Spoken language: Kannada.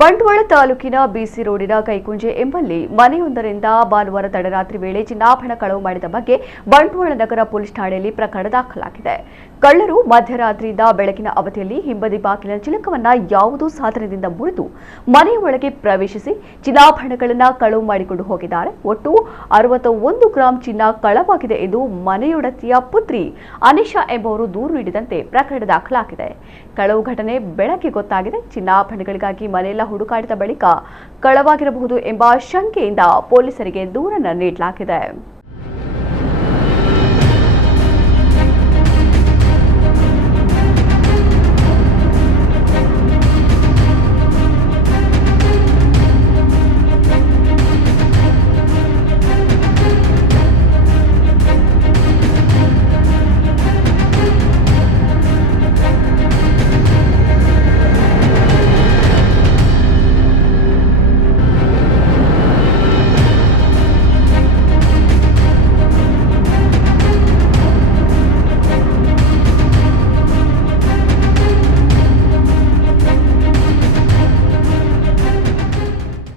ಬಂಟ್ವಾಳ ತಾಲೂಕಿನ ಬಿಸಿ ರೋಡಿನ ಕೈಕುಂಜೆ ಎಂಬಲ್ಲಿ ಮನೆಯೊಂದರಿಂದ ಭಾನುವಾರ ತಡರಾತ್ರಿ ವೇಳೆ ಚಿನ್ನಾಭರಣ ಕಳವು ಮಾಡಿದ ಬಗ್ಗೆ ಬಂಟ್ವಾಳ ನಗರ ಪೊಲೀಸ್ ಠಾಣೆಯಲ್ಲಿ ಪ್ರಕರಣ ದಾಖಲಾಗಿದೆ. ಕಳ್ಳರು ಮಧ್ಯರಾತ್ರಿಯಿಂದ ಬೆಳಕಿನ ಅವಧಿಯಲ್ಲಿ ಹಿಂಬದಿ ಬಾಗಿಲಿನ ಚಿಲಕವನ್ನ ಯಾವುದೋ ಸಾಧನದಿಂದ ಮುರಿದು ಮನೆಯ ಒಳಗೆ ಪ್ರವೇಶಿಸಿ ಚಿನ್ನಾಭರಣಗಳನ್ನು ಕಳವು ಮಾಡಿಕೊಂಡು ಹೋಗಿದ್ದಾರೆ. ಒಟ್ಟು 61 ಗ್ರಾಂ ಚಿನ್ನ ಕಳವಾಗಿದೆ ಎಂದು ಮನೆಯೊಡತಿಯ ಪುತ್ರಿ ಅನಿಶಾ ಎಂಬುವರು ದೂರು ನೀಡಿದಂತೆ ಪ್ರಕರಣ ದಾಖಲಾಗಿದೆ. ಕಳವು ಘಟನೆ ಬೆಳಗ್ಗೆ ಗೊತ್ತಾಗಿದೆ. ಚಿನ್ನಾಭರಣಗಳಿಗಾಗಿ ಮನೆಯೆಲ್ಲ ಹುಡುಕಾಡಿದ ಬಳಿಕ ಕಳವಾಗಿರಬಹುದು ಎಂಬ ಶಂಕೆಯಿಂದ ಪೊಲೀಸರಿಗೆ ದೂರನ್ನು ನೀಡಲಾಗಿದೆ.